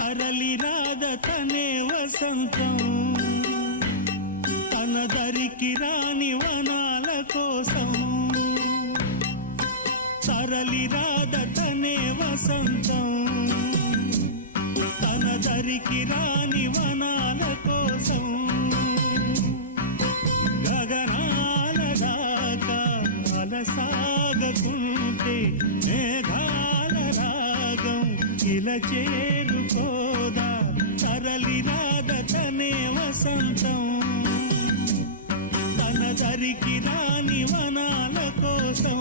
తరలి రాద తనే వసంతం తన దరికి రాని వనాల కోసం తరలి రాద తనే వసంతం తన దరికి రాని వనాల కోసం గగనాల దాకా అలసాగకుంటే మేఘాల రాగం ఇలా చేరుకోదా తరలి రాద తనే వసంతం తన దరికి రాని వనాల కోసం